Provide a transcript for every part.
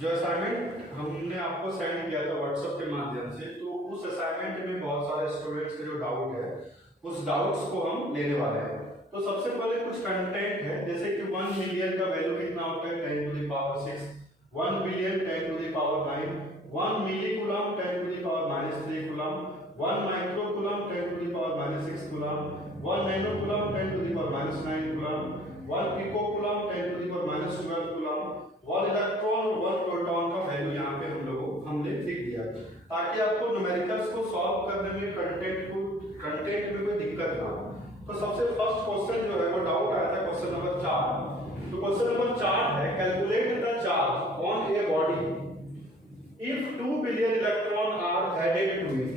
जो असाइनमेंट हमने आपको सेंड किया था व्हाट्सएप के माध्यम से, तो उस असाइनमेंट में बहुत सारे स्टूडेंट्स के जो डाउट है उस डाउट्स को हम लेने वाले हैं। तो सबसे पहले कुछ कंटेंट है, जैसे कि 1 मिलियन का वैल्यू कितना होता है 10 to the power 6, 1 billion 10 to the power 9, 1 milli coulomb 10 to the power -3 coulomb, 1 micro coulomb 10 to the power -6 coulomb, 1 nano coulomb 10 to the power -9 coulomb, 1 pico coulomb 10 to the power -12 coulomb, 1 electron और 1 proton का value यहाँ पे हमने लिख दिया, ताकि आपको numericals को सॉल्व करने में कंटेंट में कोई दिक्कत ना हो। तो सबसे फर्स्ट क्वेश्चन जो है वो डाउट आया था क्वेश्चन नंबर 4। तो क्वेश्चन नंबर 4 है, calculate the charge on a body if 2 billion electron are added to it.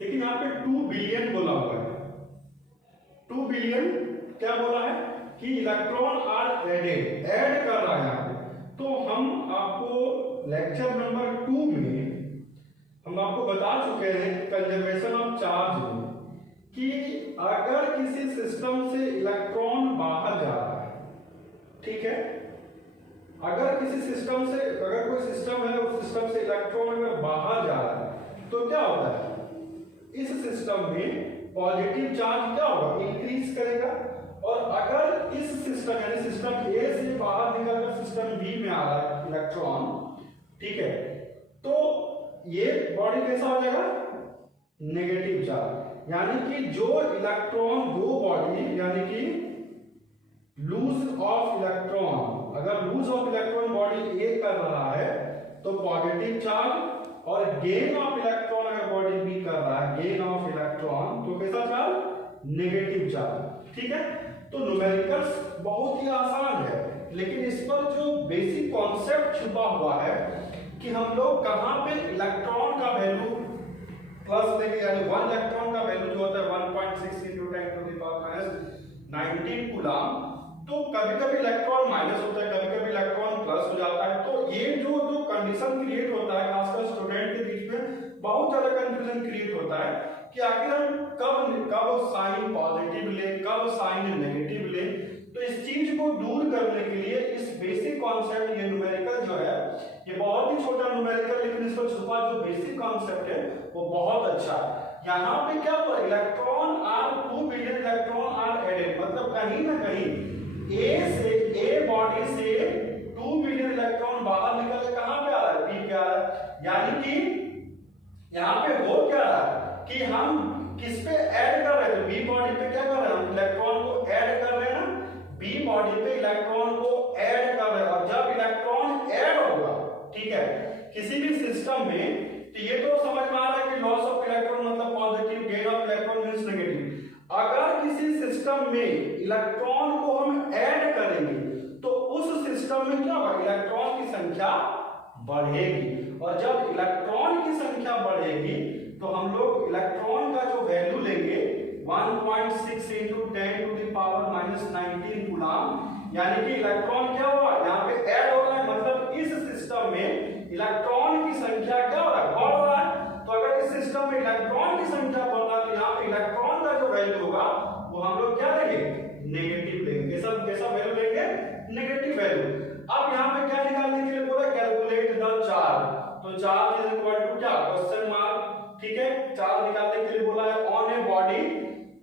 लेकिन यहाँ पे 2 बिलियन बोला हुआ है, 2 बिलियन क्या बोला है कि इलेक्ट्रॉन आर एडेड, ऐड कर रहा है यहाँ पे। तो हम आपको लेक्चर नंबर 2 में हम आपको बता चुके हैं कंजर्वेशन ऑफ चार्ज में कि अगर किसी सिस्टम से इलेक्ट्रॉन बाहर जा रहा है, ठीक है, अगर किसी सिस्टम से, अगर कोई सिस्टम है उस सिस्टम से इलेक्ट्रॉन अगर बाहर जा रहा है तो क्या होता है, इस सिस्टम में पॉजिटिव चार्ज क्या होगा, इंक्रीज करेगा। और अगर इस सिस्टम यानी सिस्टम ए से बाहर निकलकर सिस्टम बी में आ रहा है इलेक्ट्रॉन, ठीक है, तो ये बॉडी कैसा हो जाएगा, नेगेटिव चार्ज। यानी कि जो इलेक्ट्रॉन, दो बॉडी यानी कि लूज ऑफ इलेक्ट्रॉन, अगर लूज ऑफ इलेक्ट्रॉन बॉडी ए कर रहा है तो पॉजिटिव चार्ज, और गेन ऑफ इलेक्ट्रॉन अगर बॉडी बी कर रहा है, गेन ऑफ इलेक्ट्रॉन, तो कैसा चार्ज, नेगेटिव चार्ज। ठीक है, तो न्यूमेरिकल्स बहुत ही आसान है, लेकिन इस पर जो बेसिक कॉन्सेप्ट छुपा हुआ है कि हम लोग कहां पे इलेक्ट्रॉन का वैल्यू प्लस लेंगे, यानी 1 इलेक्ट्रॉन का वैल्यू जो होता है 1.6 × 10 टू द पावर -19 कूलम, तो कभी-कभी इलेक्ट्रॉन माइनस होता है, कभी-कभी इलेक्ट्रॉन प्लस हो जाता है। तो ये जो कंडीशन क्रिएट होता है, खासकर स्टूडेंट के बीच में बहुत ज्यादा कंफ्यूजन क्रिएट होता है कि आखिर हम कब साइन पॉजिटिव ले, कब साइन नेगेटिव ले। तो इस चीज को दूर करने के लिए इस बेसिक कॉन्सेप्ट, ये न्यूमेरिकल जो है, ये बहुत ही छोटा न्यूमेरिकल, लेकिन इसका छुपा जो बेसिक कॉन्सेप्ट है वो बहुत अच्छा है। यहाँ पे क्या हुआ, electron are 2 billion electron are added, मतलब कहीं ना कहीं ए बॉडी से 2 बिलियन इलेक्ट्रॉन बाहर निकल के कहां पे आ रहा है, बी पे आ रहा है। यानी कि यहाँ पे हो क्या रहा है कि हम किस पे ऐड कर रहे हैं, तो बी बॉडी पे क्या कर रहे हैं, हम इलेक्ट्रॉन को ऐड कर रहे हैं ना, बी बॉडी पे इलेक्ट्रॉन को ऐड कर रहे हैं। और जब इलेक्ट्रॉन ऐड होगा, ठीक है, किसी भी सिस्टम में, तो ये तो समझ में आ रहा है कि लॉस ऑफ इलेक्ट्रॉन मतलब positive, gain of electron means negative. अगर किसी सिस्टम में इलेक्ट्रॉन को हम ऐड करेंगे तो उस सिस्टम में क्या होगा, इलेक्ट्रॉन की संख्या बढ़ेगी। और जब इलेक्ट्रॉन की संख्या बढ़ेगी तो हम लोग इलेक्ट्रॉन का जो वैल्यू लेंगे 1.6 × 10 टू द पावर -19 कूलम, यानी कि इलेक्ट्रॉन क्या हुआ, यहाँ पे ऐड हो रहा है, मतलब इस सिस्टम में इलेक्ट्रॉन की संख्या क्या हो रहा है, बढ़ रहा है। तो अगर इस सिस्टम में इलेक्ट्रॉन की संख्या बढ़ रहा है तो यहाँ पे इलेक्ट्रॉन का जो वैल्यू होगा वो हम लोग क्या लेंगे, नेगेटिव लेंगे। कैसा वैल्यू लेंगे, नेगेटिव वैल्यू। अब यहाँ पे क्या निकालने के लिए बोला, कैलकुलेट द चार्ज। तो चार्ज इज इक्वल टू क्या, क्वेश्चन मार्क, ठीक है, चार्ज निकालने के लिए बोला है on a body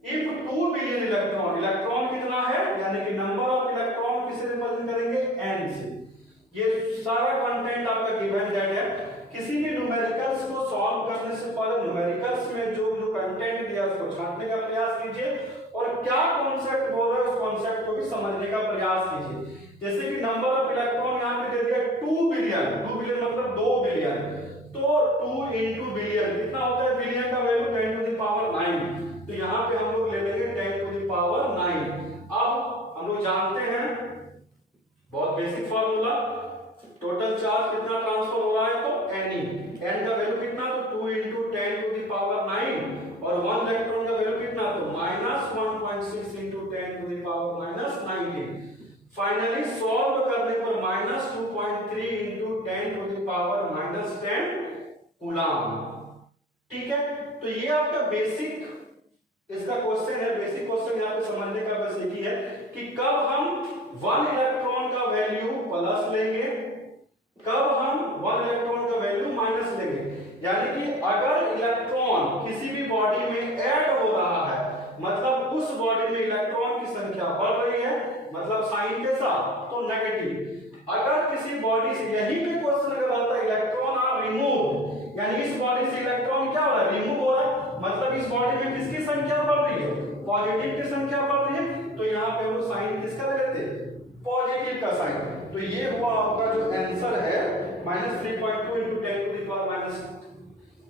if 2 billion electron, electron कितना है, यानी कि नंबर ऑफ इलेक्ट्रॉन किसे रिप्रेजेंट करेंगे, n से। ये सारा कंटेंट आपका गिवन दैट है। किसी भी न्यूमेरिकल्स को सॉल्व करने से पहले न्यूमेरिकल्स में जो कंटेंट दिया उसको छांटने का प्रयास कीजिए, और क्या कॉन्सेप्ट बोल रहे हैं उस कॉन्सेप्ट को भी समझने का प्रयास कीजिए। जैसे कि नंबर ऑफ इलेक्ट्रॉन यहाँ पे दे दिया 2 बिलियन, 2 बिलियन मतलब 2 बिलियन, तो 2 × बिलियन कितना होता है, बिलियन का वैल्यू 10 टू द पावर 9, तो यहाँ पे हम लोग ले लेंगे 10 टू द पावर 9। अब हम लोग जानते हैं बहुत बेसिक फार्मूला, टोटल चार्ज कितना ट्रांसफर हो रहा है, तो n का वैल्यू कितना, तो 2 × 10 टू द पावर 9, और 1 इलेक्ट्रॉन का वैल्यू कितना, तो -1.6 × 10 to the power -19। Finally solve करने पर -2.3 × 10 टू द पावर -10 कूलम। ठीक है, तो ये आपका बेसिक इसका क्वेश्चन है। बेसिक क्वेश्चन यहाँ पे समझने का बस एक ही है कि कब हम 1 इलेक्ट्रॉन का वैल्यू प्लस लेंगे यानी कि अगर इलेक्ट्रॉन किसी भी बॉडी में ऐड हो रहा है, मतलब उस बॉडी में इलेक्ट्रॉन की संख्या बढ़ रही है, मतलब साइन के साथ, तो नेगेटिव। अगर किसी बॉडी से, यही पे क्वेश्चन अगर आता है इलेक्ट्रॉन आर रिमूव, यानी इस बॉडी से इलेक्ट्रॉन क्या हो रहा है, रिमूव हो रहा है, मतलब इस बॉडी में किसकी संख्या बढ़ रही है, पॉजिटिव की संख्या बढ़ रही है, तो यहाँ पे वो साइन किसका लेते हैं, पॉजिटिव का साइन। तो ये हुआ आपका जो आंसर है -3.2 into 10 to the power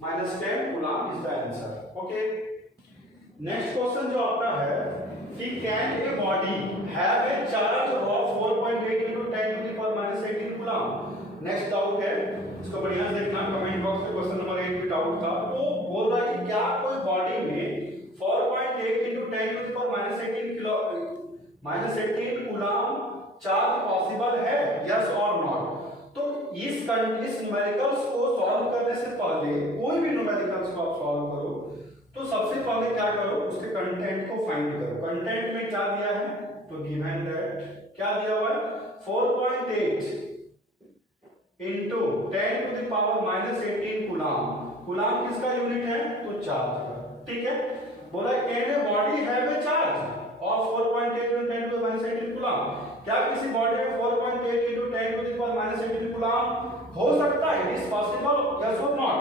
-10 coulomb is the answer. Okay, next question जो आपका है कि can a body have a charge of 4.8 into 10 to the power -18 coulomb. Next doubt है, इसको बढ़िया से देखना, कमेंट बॉक्स में क्वेश्चन नंबर 8 पे डाउट था। तो बोल रहा है कि क्या कोई बॉडी में 4.8 into 10 to the power -18 coulomb charge possible है, यस और नॉट। तो इस न्यूमेरिकल्स को सॉल्व करने से पहले, कोई भी न्यूमेरिकल्स को आप सॉल्व करो तो सबसे पहले क्या करो, उसके कंटेंट को फाइंड करो। कंटेंट में क्या दिया है, तो गिवन दैट क्या दिया हुआ है, 4.8 into 10 to the power -18 coulomb. Coulomb किसका यूनिट है, तो चार्ज का, ठीक है। बोला can a body have a charge of 4.8 into 10 to the -18 coulomb. क्या किसी बॉडी में 4.8 into 10 to the power -18 coulomb हो सकता है, इज पॉसिबल, यस और नॉट।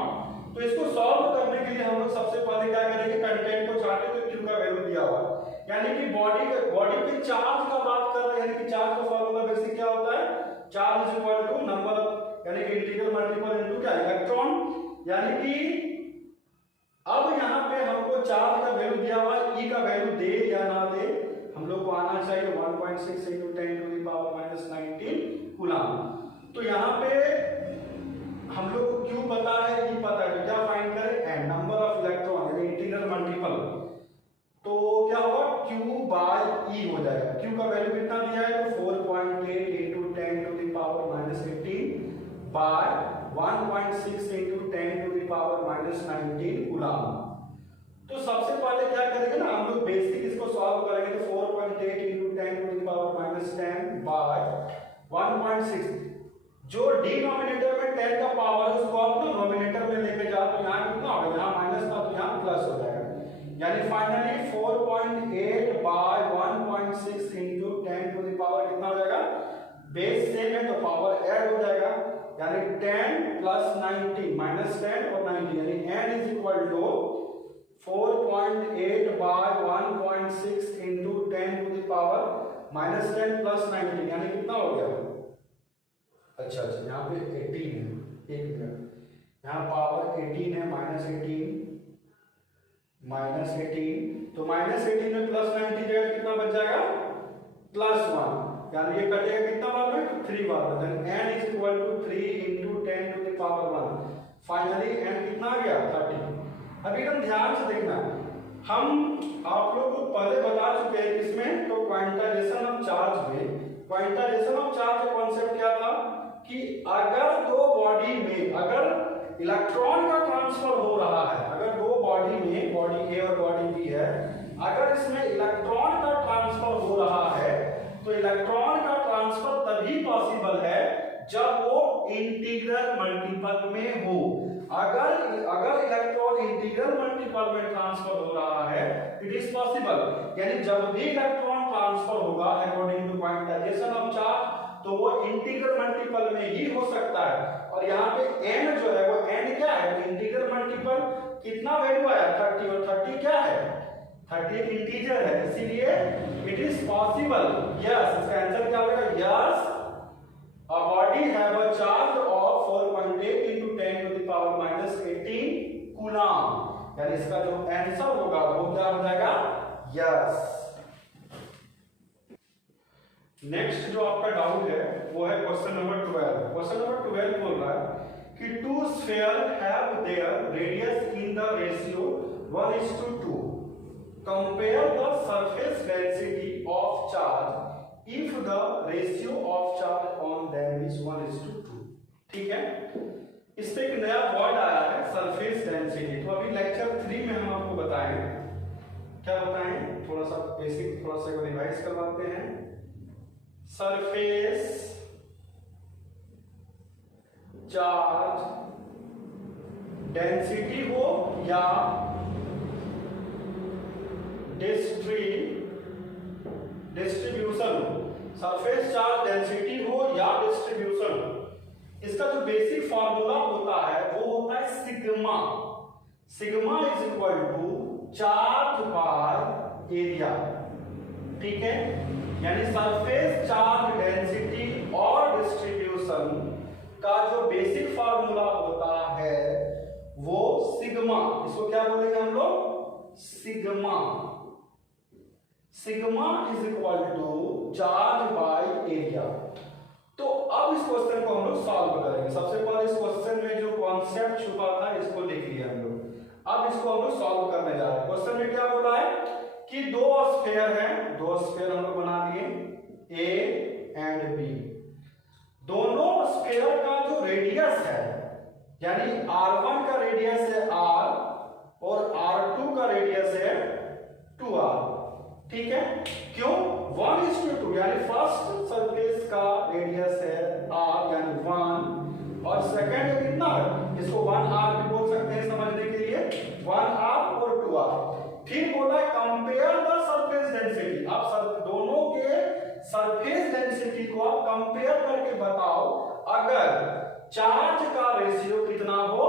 तो इसको सॉल्व करने के लिए हम लोग सबसे पहले क्या करेंगे, कंटेंट को चार्ट तो Q का वैल्यू दिया हुआ है, यानी कि बॉडी के चार्ज का बात कर रहे हैं, यानी कि चार्ज का फार्मूला बेसिक क्या होता है, charge is equal to number of, यानी कि इंटीग्रल मल्टीपल इनटू क्या, इलेक्ट्रॉन। यानी कि अब यहाँ पे हमको चार्ज का वैल्यू दिया हुआ है, E का वैल्यू दे या ना दे, हम लोग को आना चाहिए 1.6 into 10 to the power -19 coulomb. तो यहाँ पे हम लोग को Q पता है, E पता है, तो क्या फाइंड करें, एंड नंबर ऑफ इलेक्ट्रॉन, यानी इंटीग्रल मल्टीपल। तो क्या होगा, Q by E हो जाएगा। Q का वैल्यू कितना दिया है, तो 4.8 into 10 to the power -18 by 1.6 into 10 to the power -19 coulomb. तो सबसे पहले क्या करेंगे ना, हम लोग बेसिक इसको सॉल्व करेंगे, तो 4.8 into 10 to the power -10 by 1.6, जो डिनोमिनेटर में 10 का पावर है उसको आप नोमिनेटर में लेके जाओ, तो यहाँ कितना होगा, यहाँ माइनस था तो यहाँ प्लस हो जाएगा, यानी finally 4.8 by 1.6 into 10 to the power कितना हो जाएगा, बेस सेम है तो पावर ऐड हो जाएगा, यानी 10 plus 90 -10 और 90, यानी n is equal to 4.8 by 1.6 into 10 to the power -10 plus 90, यानी कितना हो गया, अच्छा यहाँ पे 18 है, एक मिनट, यहाँ पावर 18 है, -18 तो -18 में प्लस 90 जगह कितना बच जाएगा, +1, यानी ये कटेगा कितना बार में, 3 बार में, then n is equal to 3 into 10 to the power 1, finally n कितना आ गया, 30। अभी एकदम ध्यान से देखना, हम आप लोग को पहले बता चुके हैं इसमें, तो क्वांटाइजेशन ऑफ चार्ज में, क्वांटाइजेशन ऑफ चार्ज का कॉन्सेप्ट क्या था कि अगर दो बॉडी में अगर इलेक्ट्रॉन का ट्रांसफर हो रहा है, अगर दो बॉडी में, बॉडी ए और बॉडी बी है, अगर इसमें इलेक्ट्रॉन का ट्रांसफर हो रहा है, तो इलेक्ट्रॉन का ट्रांसफर तभी पॉसिबल है जब वो इंटीग्रल मल्टीपल में हो। अगर इलेक्ट्रॉन इंटीग्रल मल्टीपल में ट्रांसफर हो रहा है, इट इज पॉसिबल, यानी जब भी इलेक्ट्रॉन ट्रांसफर होगा according to quantization of charge, तो वो इंटीग्रल मल्टीपल में ही हो सकता है। और यहाँ पे n जो है वो n क्या है, इंटीग्रल मल्टीपल, कितना वैल्यू आया, 30, और 30 क्या है, 30 इंटीजर है, इसीलिए इट इज पॉसिबल, यस, इसका आंसर क्या होगा, yes, a body have a charge of 4.8 into 10 to the power -18 coulomb, यानी इसका जो आंसर होगा वो क्या हो जाएगा, यस। नेक्स्ट जो आपका डाउट है वो है क्वेश्चन नंबर 12। क्वेश्चन नंबर 12 बोल रहा है कि two sphere have their radius in the ratio 1:2, compare the surface density of charge if the ratio of charge on them is 1:2। ठीक है, इस पे एक नया वर्ड आया है, सरफेस डेंसिटी। तो अभी लेक्चर 3 में हम आपको बताएं, क्या बताएं, थोड़ा सा बेसिक, थोड़ा सा रिवाइज करवाते हैं। सरफेस चार्ज डेंसिटी हो या डिस्ट्रीब्यूशन हो, सरफेस चार्ज डेंसिटी हो या डिस्ट्रीब्यूशन हो, इसका जो बेसिक फॉर्मूला होता है वो होता है sigma. Sigma is equal to charge by area. ठीक है, यानी सरफेस चार्ज डेंसिटी और डिस्ट्रीब्यूशन का जो बेसिक फॉर्मूला होता है वो सिग्मा, इसको क्या बोलेंगे हम लोग, sigma. Sigma is equal to charge by area. तो अब इस क्वेश्चन को हम लोग सॉल्व करेंगे। सबसे पहले इस क्वेश्चन में जो कॉन्सेप्ट छुपा था इसको लिख लिया हम लोग। अब इसको हम लोग सॉल्व करने जा रहे हैं। क्वेश्चन में क्या बोला है कि दो स्फीयर हैं, दो स्फीयर हम लोग बना दिए ए एंड बी। दोनों स्फीयर का जो रेडियस है, यानी r1 का रेडियस है r और r2 का रेडियस है 2r। ठीक है, क्यों 1:2, यानी फर्स्ट सरफेस का रेडियस है r यानी 1 और सेकंड कितना है, इसको 1r भी बोल सकते हैं समझने के लिए, 1r और 2r। फिर बोला कंपेयर द सरफेस डेंसिटी। अब दोनों के सरफेस डेंसिटी को आप कंपेयर करके बताओ, अगर चार्ज का रेशियो कितना हो,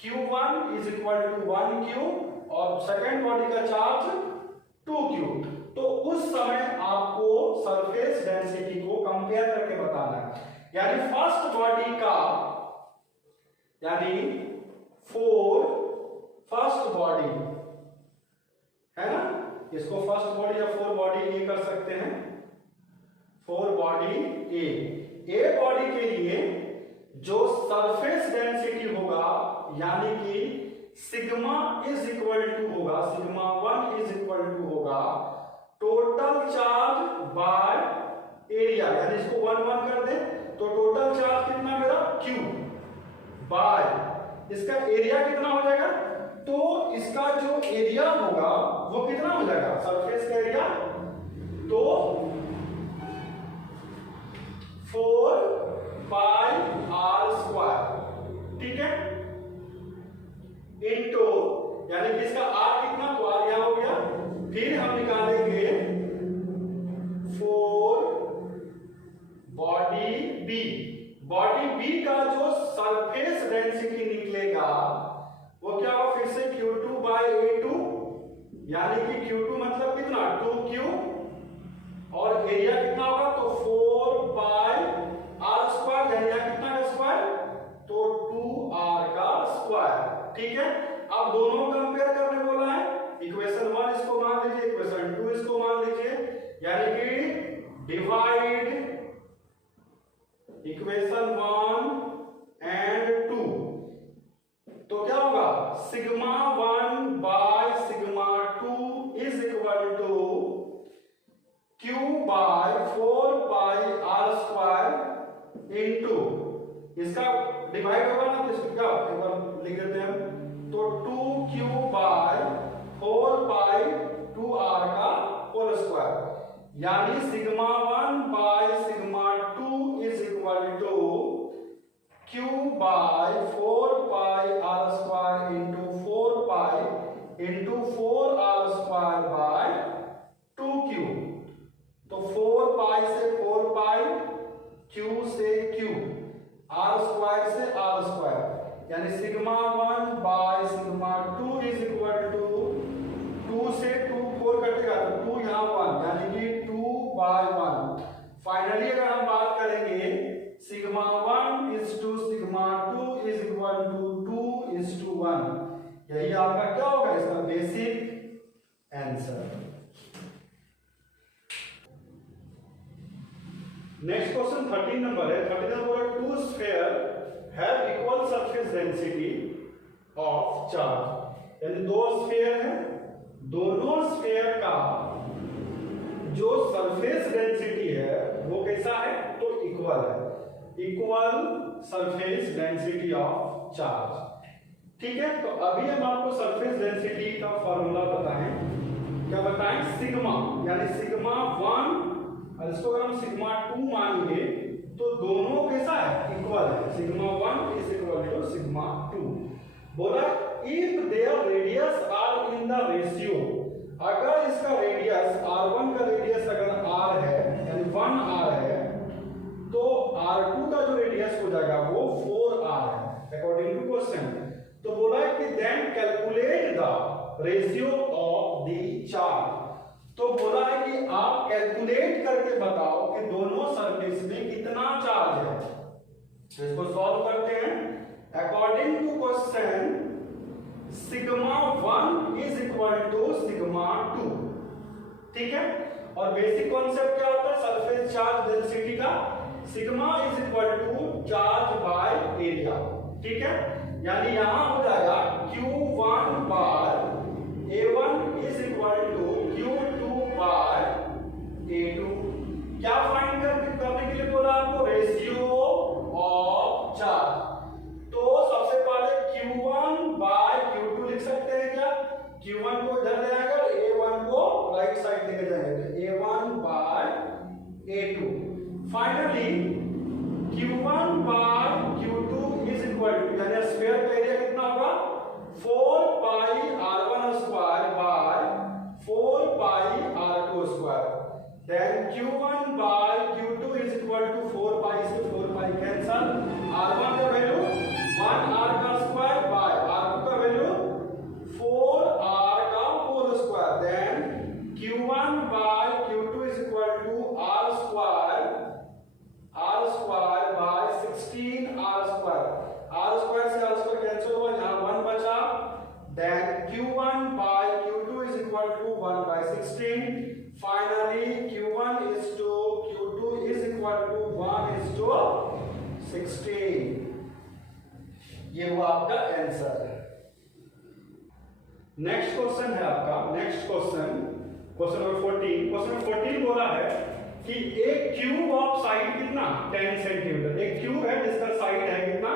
Q1 is equal to 1Q और सेकेंड बॉडी का चार्ज 2Q, तो उस समय आपको सरफेस डेंसिटी को कंपेयर करके बताना है। यानी फर्स्ट बॉडी का, यानी 4 फर्स्ट बॉडी है ना, इसको फर्स्ट बॉडी या 4 बॉडी ए कर सकते हैं, 4 बॉडी ए बॉडी के लिए जो सरफेस डेंसिटी होगा, यानी कि सिग्मा इज इक्वल टू होगा, सिग्मा 1 इज इक्वल टू होगा टोटल चार्ज बाय एरिया, यानी इसको 1 1 कर दे तो टोटल चार्ज कितना मेरा Q बाय इसका एरिया कितना हो जाएगा, तो इसका जो एरिया होगा वो कितना हो जाएगा, सरफेस का एरिया, तो 4πr²। ठीक है, इनटू यानी कि इसका r कितना, तो r यहां हो गया। फिर हम निकालेंगे 4 बॉडी बी। बॉडी बी का जो सरफेस डेंसिटी निकलेगा वो क्या होगा, फिर से Q2/A2, यानी कि Q2 मतलब कितना 2Q और एरिया कितना होगा, तो 4πr², एरिया कितना का स्क्वायर, तो 2r का स्क्वायर। ठीक है, अब दोनों कंपेयर करने बोला है, इक्वेशन 1 इसको मान लीजिए, इक्वेशन 2 इसको मान लीजिए, यानी कि डिवाइड इक्वेशन 1 एंड 2, तो क्या होगा, sigma 1 by sigma 2 is equal to Q by 4πr² into, इसका डिवाइड होगा ना, तो इसको क्या एक बार लिख देते हैं, तो 2Q बाय 4π2r का होल स्क्वायर, यानी sigma 1 by sigma 2 is equal to Q by 4πr² into 4π into 4r² by 2Q, तो 4π से 4π, Q से Q, r² से r², यानी sigma 1 by sigma 2 is equal to 2 से 2 4 कटेगा तो 2 यहां 1, यानी कि 2/1। फाइनली अगर हम बात करेंगे sigma 1 is to sigma 2 is equal to 2:1, यही आपका क्या होगा, इसका basic answer. Next question 13 number है। 13 number, two sphere have equal surface density of charge, यानी दो स्फीयर है, दोनों स्फीयर का जो सरफेस डेंसिटी है वो कैसा है, तो इक्वल है, equal surface density of charge. ठीक है, तो अभी हम आपको सरफेस डेंसिटी का फॉर्मूला बताएं, क्या बताएं, सिग्मा, यानी सिग्मा 1 और इसको अगर हम सिग्मा 2 मानेंगे तो दोनों कैसा है, इक्वल है, sigma 1 is equal to sigma 2। बोला if their radius are in the ratio, अगर इसका रेडियस r1 का रेडियस अगर r है यानी 1 r है, तो r2 का जो रेडियस हो जाएगा वो 4r है अकॉर्डिंग टू क्वेश्चन। तो बोला है कि then calculate the ratio of the charge. तो बोला है कि आप कैलकुलेट करके बताओ कि दोनों सरफेस में कितना चार्ज है। इसको सॉल्व करते हैं। According to question sigma 1 is equal to sigma 2, ठीक है। और बेसिक कॉन्सेप्ट क्या होता है सरफेस चार्ज डेंसिटी का, sigma is equal to charge by area, ठीक है। यानी यहां हो जाएगा Q1 by A1 is equal to Q2 by A2। क्या फाइंड करने के लिए बोला आपको, रेशियो ऑफ चार्ज। तो सबसे पहले Q1 बाय Q2 लिख सकते हैं क्या, Q1 को इधर ले आएगा, A1 को राइट साइड लेके जाएंगे, तो A1 by A2। Finally Q1 by Q2 is equal to, यानी स्फीयर का एरिया कितना होगा 4 pi r1 square by 4 pi r2 square. Then Q1 by Q2 is equal to 4 pi से 4 पाई कैंसल, r1 का value 1r का square by r2 का value 4r का whole square. Then Q1 by Q2 is equal to r square by 16r square. r square से r square cancel हुआ, यहां 1 बचा। Then Q1 by Q2 is equal to 1 by 16। Finally Q1 is to Q2 is equal to 1 is to 16। ये हुआ आपका answer. Next question है आपका, next question number 14। Question number 14 बोला है कि एक क्यूब ऑफ साइड कितना 10 सेंटीमीटर, एक क्यूब है जिसका साइड है कितना,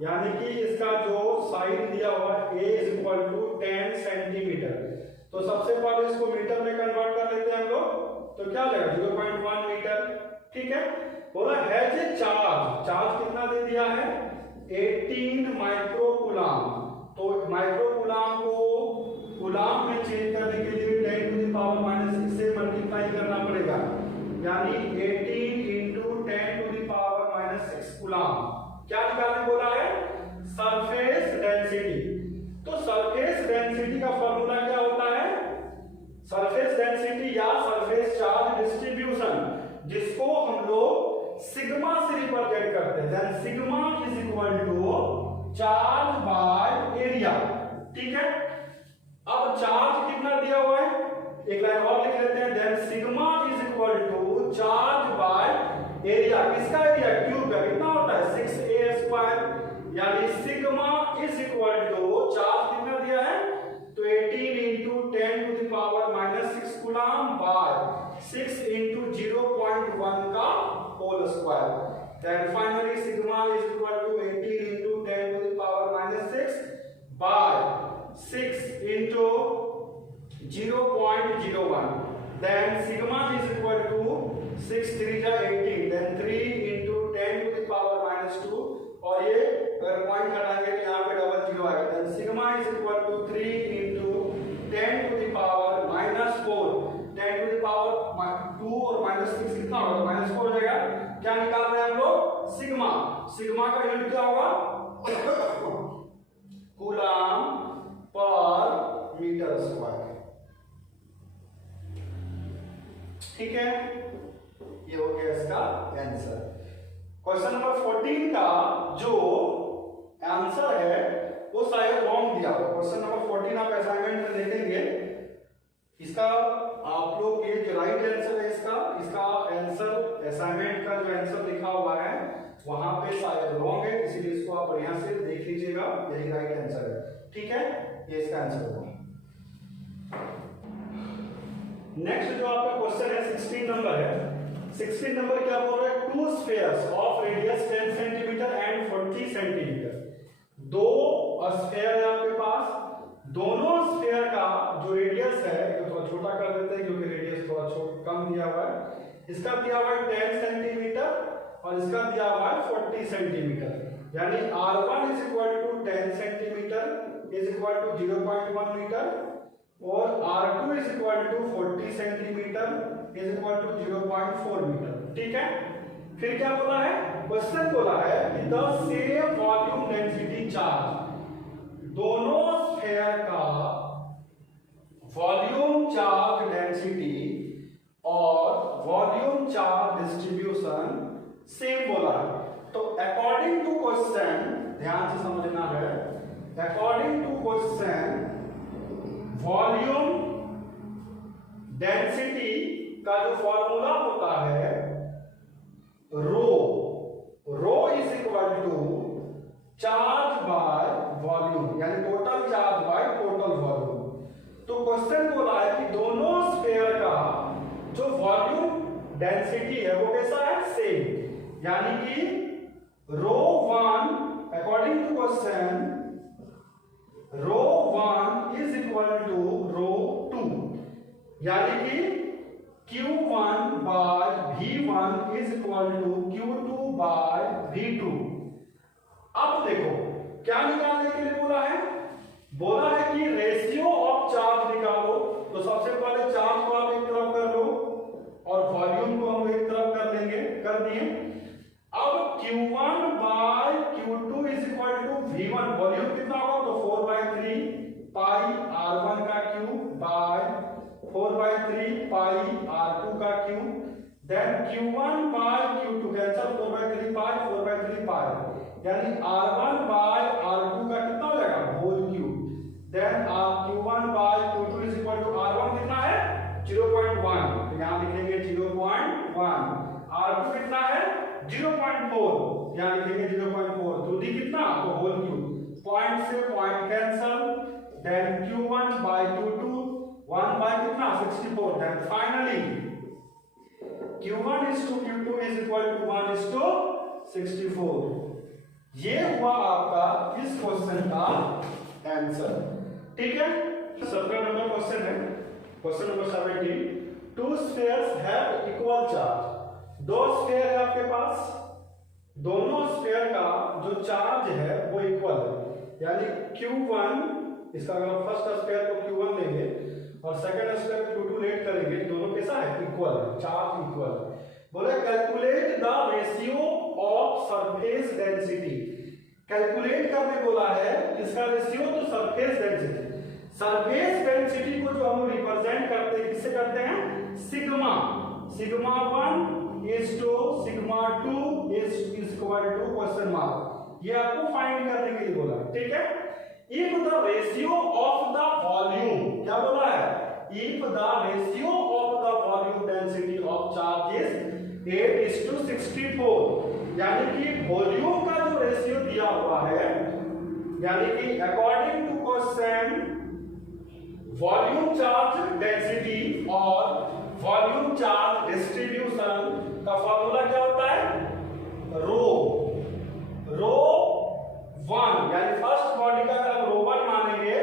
यानी कि इसका जो साइड दिया हुआ है a is equal to 10 centimetre. तो सबसे पहले इसको मीटर में कन्वर्ट कर लेते हैं हम लोग, तो क्या आ जाएगा 0.1 मीटर, ठीक है। बोला हैज ए चार्ज कितना दे दिया है 18 माइक्रोकूलम। तो माइक्रोकूलम को कूलम में चेंज करने के लिए 10 टू द पावर -6 से मल्टीप्लाई करना पड़ेगा, यानी 18 into 10 to the power -6 coulomb. क्या निकालने बोला है, सरफेस डेंसिटी। तो सरफेस डेंसिटी का फॉर्मूला क्या होता है, सरफेस डेंसिटी या सरफेस चार्ज डिस्ट्रीब्यूशन, जिसको हम लोग सिग्मा से रिप्रेजेंट करते हैं। Then sigma is equal to charge by area, ठीक है। अब चार्ज कितना दिया हुआ है, एक लाइन और लिख लेते हैं। Then sigma is equal to charge by area, किसका एरिया क्यूब का कितना होता है 6a स्क्वायर, यानी sigma is equal to charge कितना दिया है, तो 18 into 10 to the power -6 coulomb by 6 into 0.1 का whole square. Then finally sigma is equal to 18 into 10 to the power -6 by 6 into 0.01। then sigma is equal to 6 3 जा 18, then 3 into 10 to the power -2, और ये अगर point हटाएंगे तो यहाँ पे double zero आएगा। then sigma is equal to 3 into 10 to the power -4, 10 to the power 2 और -6 कितना होगा -4 हो जाएगा। क्या निकाल रहे हैं हम लोग, सिग्मा का यूनिट क्या होगा कूलम पर मीटर स्क्वायर, ठीक है। ये हो गया इसका आंसर। क्वेश्चन नंबर 14 का जो आंसर है वो शायद रॉन्ग दिया हुआ। क्वेश्चन नंबर 14 आप असाइनमेंट में देखेंगे, इसका आप लोग ये जो राइट आंसर है इसका आंसर असाइनमेंट का जो आंसर लिखा हुआ है वहां पे शायद रॉन्ग है, इसीलिए इसको आप बढ़िया से देख लीजिएगा, यही राइट आंसर है, ठीक है। ये इसका आंसर होगा। नेक्स्ट जो आपका क्वेश्चन है 16 नंबर है। 16 नंबर क्या बोल रहा है, to spheres of radius 10 centimetre and 40 centimetre. दो स्फीयर है आपके पास, दोनों स्फीयर का जो रेडियस है तो थोड़ा छोटा कर देते हैं क्योंकि रेडियस थोड़ा कम दिया हुआ है। इसका दिया हुआ है 10 सेंटीमीटर और इसका दिया हुआ है 40 सेंटीमीटर, यानी R1 is equal to 10 centimetre is equal to 0.1 metre और R2 is equal to 40 centimetre is equal to 0.4 metre. ठीक है, फिर क्या बोला है, क्वेश्चन बोला है कि the same volume density charge, दोनों स्फीयर का वॉल्यूम चार्ज डेंसिटी और वॉल्यूम चार्ज डिस्ट्रीब्यूशन सेम बोला है। तो अकॉर्डिंग टू क्वेश्चन, ध्यान से समझना है, according to question volume density का जो फॉर्मूला होता है rho is equal to charge by volume, यानी total charge by total volume. तो क्वेश्चन बोला है कि दोनों स्फीयर का जो वॉल्यूम डेंसिटी है वो कैसा है, सेम, यानी कि ρ1 according to question ρ1 is equal to ρ2, यानी कि Q1 by V1 is equal to Q2 by V2। अब देखो क्या निकालने के लिए बोला है कि रेशियो ऑफ चार्ज निकालो। तो सबसे पहले चार्ज को आप एक तरफ कर लो और वॉल्यूम को हम एक तरफ कर लेंगे, कर दिए। अब Q1 by Q2 is equal to V1, volume कितना होगा, तो 4/3 पाई R1 का क्यूब बाय 4/3 पाई R2 का cube, then Q1 by Q2 cancel, 4/3 pi 4/3 pi, यानी R1 बाय R2 का कितना हो जाएगा, whole cube, then Q1 by Q2 is equal to R1 कितना है 0.1, तो यहां लिखेंगे 0.1, R2 कितना है 0.4, यहां लिखेंगे 0.4, तो डी कितना, तो होल क्यूब, पॉइंट से point cancel, then Q1 by Q2 1 by कितना 64, then finally Q1 is to Q2 is equal to 1 is to 64। ये हुआ आपका इस क्वेश्चन का आंसर। ठीक है, 17 नंबर क्वेश्चन है, question number 17, to spheres have equal charge, दो स्फीयर है आपके पास, दोनों स्फीयर का जो चार्ज है वो इक्वल है, यानी Q1, इसका अगर हम फर्स्ट स्फीयर को Q1 लेंगे और सेकंड स्फीयर को Q2 लेट करेंगे, दोनों कैसा है, इक्वल है, चार्ज इक्वल। बोले calculate the ratio of surface density, calculate करने बोला है इसका रेशियो, तो सरफेस डेंसिटी, सरफेस डेंसिटी को जो हम रिप्रेजेंट करते हैं किससे करते हैं, sigma, sigma 1 is to sigma 2 is equal to question mark, ये आपको फाइंड करने के लिए बोला है। ठीक है, if the ratio of the volume, क्या बोला है, if the ratio of the volume density of charge is 8:64, यानी कि वॉल्यूम का जो रेशियो दिया हुआ है, यानी कि according to question volume charge density और वॉल्यूम चार्ज डिस्ट्रीब्यूशन का फॉर्मूला क्या होता है, रो 1, यानी फर्स्ट बॉडी का अगर रो 1 मानेंगे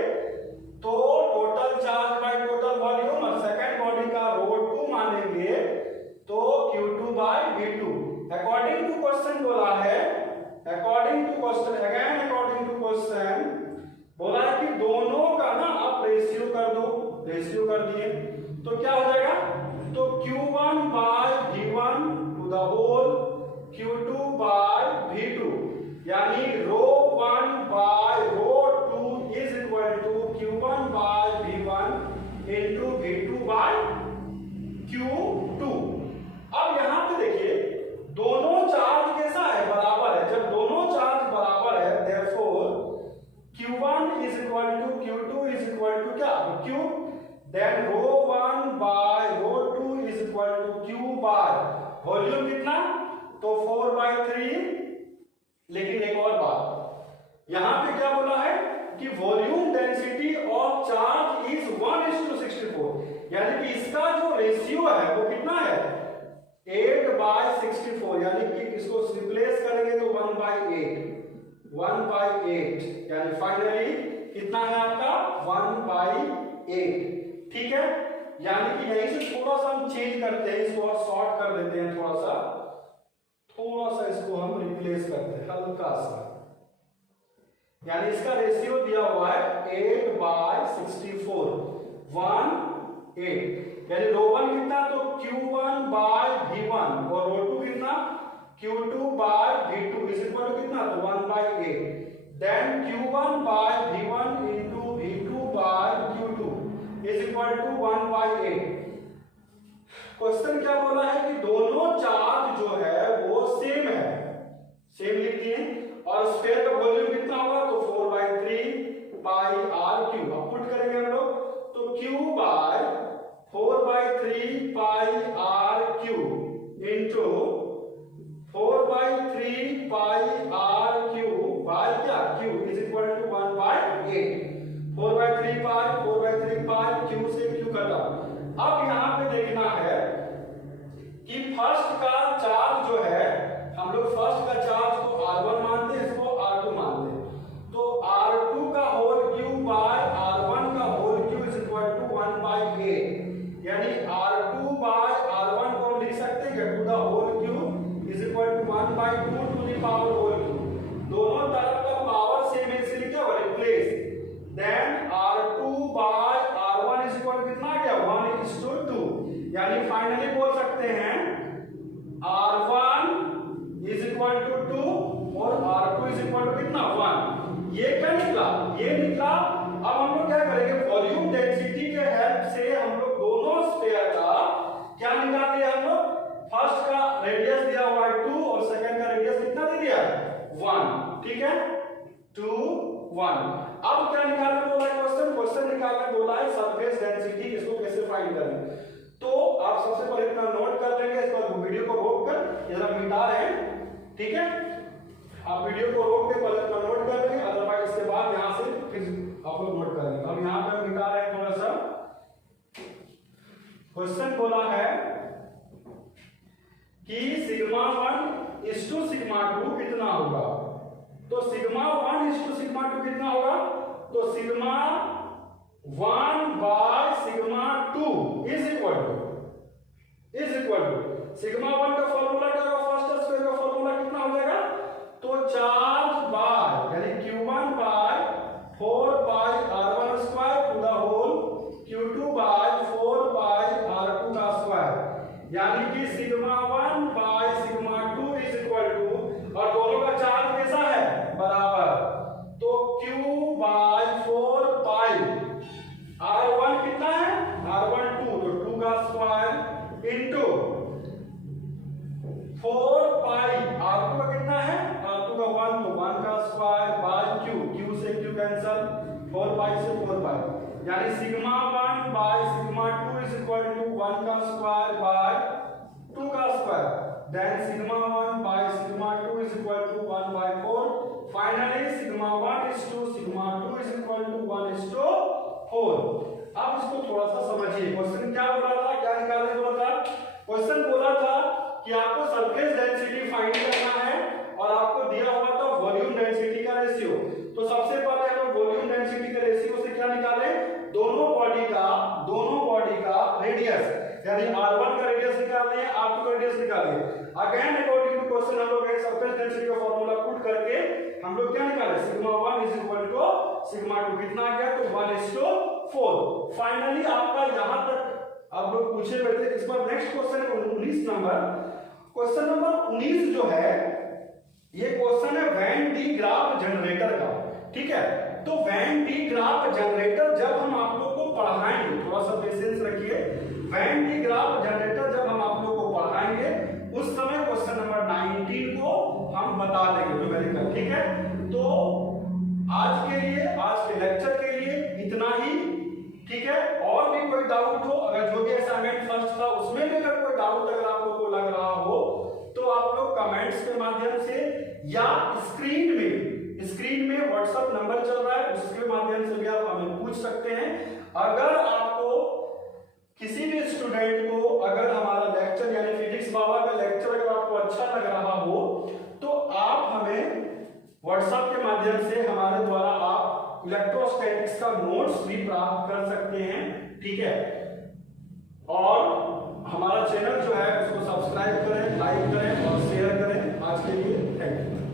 तो total charge by total volume, और सेकंड बॉडी का रो 2 मानेंगे तो Q2 by V2। According to question बोला है, according to question, again according to question बोला है कि दोनों का ना आप रेशियो कर दो, रेशियो कर दिए तो क्या हो जाएगा, तो Q1 by V1 to the whole Q2 by V2, यानी rho 1 by rho 2 is equal to Q1 by V1 into V2 by Q2। अब यहां पे देखिए दोनों चार्ज कैसा है, बराबर है, जब दोनों चार्ज बराबर है therefore Q1 is equal to Q2 is equal to क्या, Q, then rho 1 by rho 2 is equal to Q by volume कितना, तो 4/3। लेकिन एक और बात यहां पे क्या बोला है कि volume density of charge is 1:64, यानी कि इसका जो रेशियो है वो कितना है, 8/64, यानी कि इसको रिप्लेस करेंगे तो 1/8, यानी फाइनली कितना है आपका 1/8। ठीक है, यानी कि यहीं से थोड़ा सा हम चेंज करते हैं, इसको और शॉर्ट कर देते हैं, थोड़ा सा इसको हम रिप्लेस करते हैं हल्का सा, यानी इसका रेशियो दिया हुआ है 8/64 1 8, यानी रो 1 कितना तो Q1/V1 और रो 2 कितना Q2/V2 इज इक्वल टू कितना तो 1/8, then Q1/V1 into V2/Q2 is equal to 1/8। Question क्या बोला है कि दोनों चार्ज जो है वो सेम है, सेम लिख दिए, और स्फीयर का वॉल्यूम कितना होगा तो 4/3πr3। अब पुट करेंगे हम लोग तो Q/4/3πr3 इंटू 4/3πr3 बाय क्या Q is equal to 1/8। 4/3π Q से Q कटा। अब यहां पे देखना है कि फर्स्ट का चार्ज जो है, हम लोग फर्स्ट का चार्ज को R1 मानते हैं, इसको R2 मानते हैं, तो R2 का होल क्यूब बाय R1 का whole cube is equal to 1/8, यानी R2 बाय R1 को हम लिख सकते हैं to the whole cube is equal to 1/2 to the power whole cube. दोनों तरफ का पावर सेम है इसलिए क्या replace, then R2 by R1 is equal कितना क्या 1:2, यानी फाइनली बोल सकते हैं R1 इज इक्वल टू 2 और R2 इज इक्वल टू कितना 1। ये क्या निकला, ये निकला। अब हम लोग क्या करेंगे, वॉल्यूम डेंसिटी के हेल्प से हम लोग दोनों स्फीयर का क्या निकाल लिया, हम लोग फर्स्ट का रेडियस दिया हुआ है 2 और सेकंड का रेडियस कितना दे दिया 1, ठीक है 2 1। अब क्या निकालने बोला है क्वेश्चन निकालने बोला है सरफेस डेंसिटी, इसको कैसे फाइंड करें। तो आप सबसे पहले इतना नोट कर लेंगे, इस पर वीडियो को रोक कर जरा मिटा रहे हैं, ठीक है, आप वीडियो को रोक के पहले इतना नोट कर लेंगे, अदरवाइज इसके बाद यहां से फिर आप लोग नोट करेंगे। अब यहां पे मिटा रहे हैं थोड़ा सा। क्वेश्चन बोला है कि सिग्मा 1:2 सिग्मा 2 कितना होगा, तो सिग्मा 1:2 कितना होगा तो sigma 1/σ2 is equal to sigma 1 का फॉर्मूला क्या होगा, फर्स्ट स्क्वायर का फॉर्मूला कितना हो जाएगा तो चार्ज बाय यानी Q1/4πr1² to the whole Q2/4πr2 का स्क्वायर, यानी कि सिग्मा 1/σ2 इज इक्वल टू, और दोनों का चार्ज कैसा है बराबर, तो Q/4π R1 कितना है R1 2, तो 2 का स्क्वायर इंटू 4π R2 का कितना है R2 का 1, तो 1 का स्क्वायर बाय Q से Q कैंसल, 4π से 4π, यानी सिग्मा 1/σ2 इज इक्वल टू 1 का स्क्वायर बाय 2 का square, then sigma 1/σ2 is equal to 1/4, finally sigma 1:2 sigma 2 is equal to 1:4। अब इसको थोड़ा सा समझिए, क्वेश्चन क्या बोला था, क्या निकालने बोला था, क्वेश्चन बोला था कि आपको सरफेस डेंसिटी फाइंड करना है और आपको दिया हुआ था वॉल्यूम डेंसिटी का रेशियो। तो सबसे पहले हम लोग वॉल्यूम डेंसिटी के रेशियो से क्या निकालें, दोनों बॉडी का रेडियस, यानी R1 का रेडियस निकालना है, R2 का रेडियस निकालिए। अगेन अकॉर्डिंग टू क्वेश्चन हम लोग एक सरफेस डेंसिटी का फार्मूला पुट करके हम लोग क्या निकाले, sigma 1 is equal to sigma 2 कितना आ गया तो 1:4। फाइनली आपका यहां तक आप लोग पूछे बैठे। इस पर next question 19 number, question number 19 जो है ये क्वेश्चन है वैन डी ग्राफ जनरेटर का, ठीक है। तो वैन डी ग्राफ जनरेटर जब हम आप लोग को पढ़ाएंगे, थोड़ा सा पेशेंस रखिए, वैन डी ग्राफ जनरेटर जब हम आप लोग को पढ़ाएंगे उस समय क्वेश्चन नंबर 19 को हम बता देंगे न्यूमेरिकल, ठीक है। तो आज के लिए, आज के लेक्चर के लिए इतना ही, ठीक है। और भी कोई डाउट हो, अगर जो भी असाइनमेंट फर्स्ट था उसमें भी अगर कोई डाउट अगर आप लोग को लग रहा हो तो आप लोग कमेंट्स के माध्यम से या स्क्रीन में व्हाट्सएप नंबर चल रहा है उसके माध्यम से भी आप हमें पूछ सकते हैं। अगर आपको किसी भी स्टूडेंट को अगर हमारा लेक्चर यानी फिजिक्स बाबा का लेक्चर अगर आपको अच्छा लग रहा हो तो आप हमें व्हाट्सएप के माध्यम से हमारे द्वारा आप इलेक्ट्रोस्टैटिक्स का नोट्स भी प्राप्त कर सकते हैं, ठीक है। और हमारा चैनल जो है उसको सब्सक्राइब करें, लाइक करें और शेयर करें। आज के लिए थैंक यू।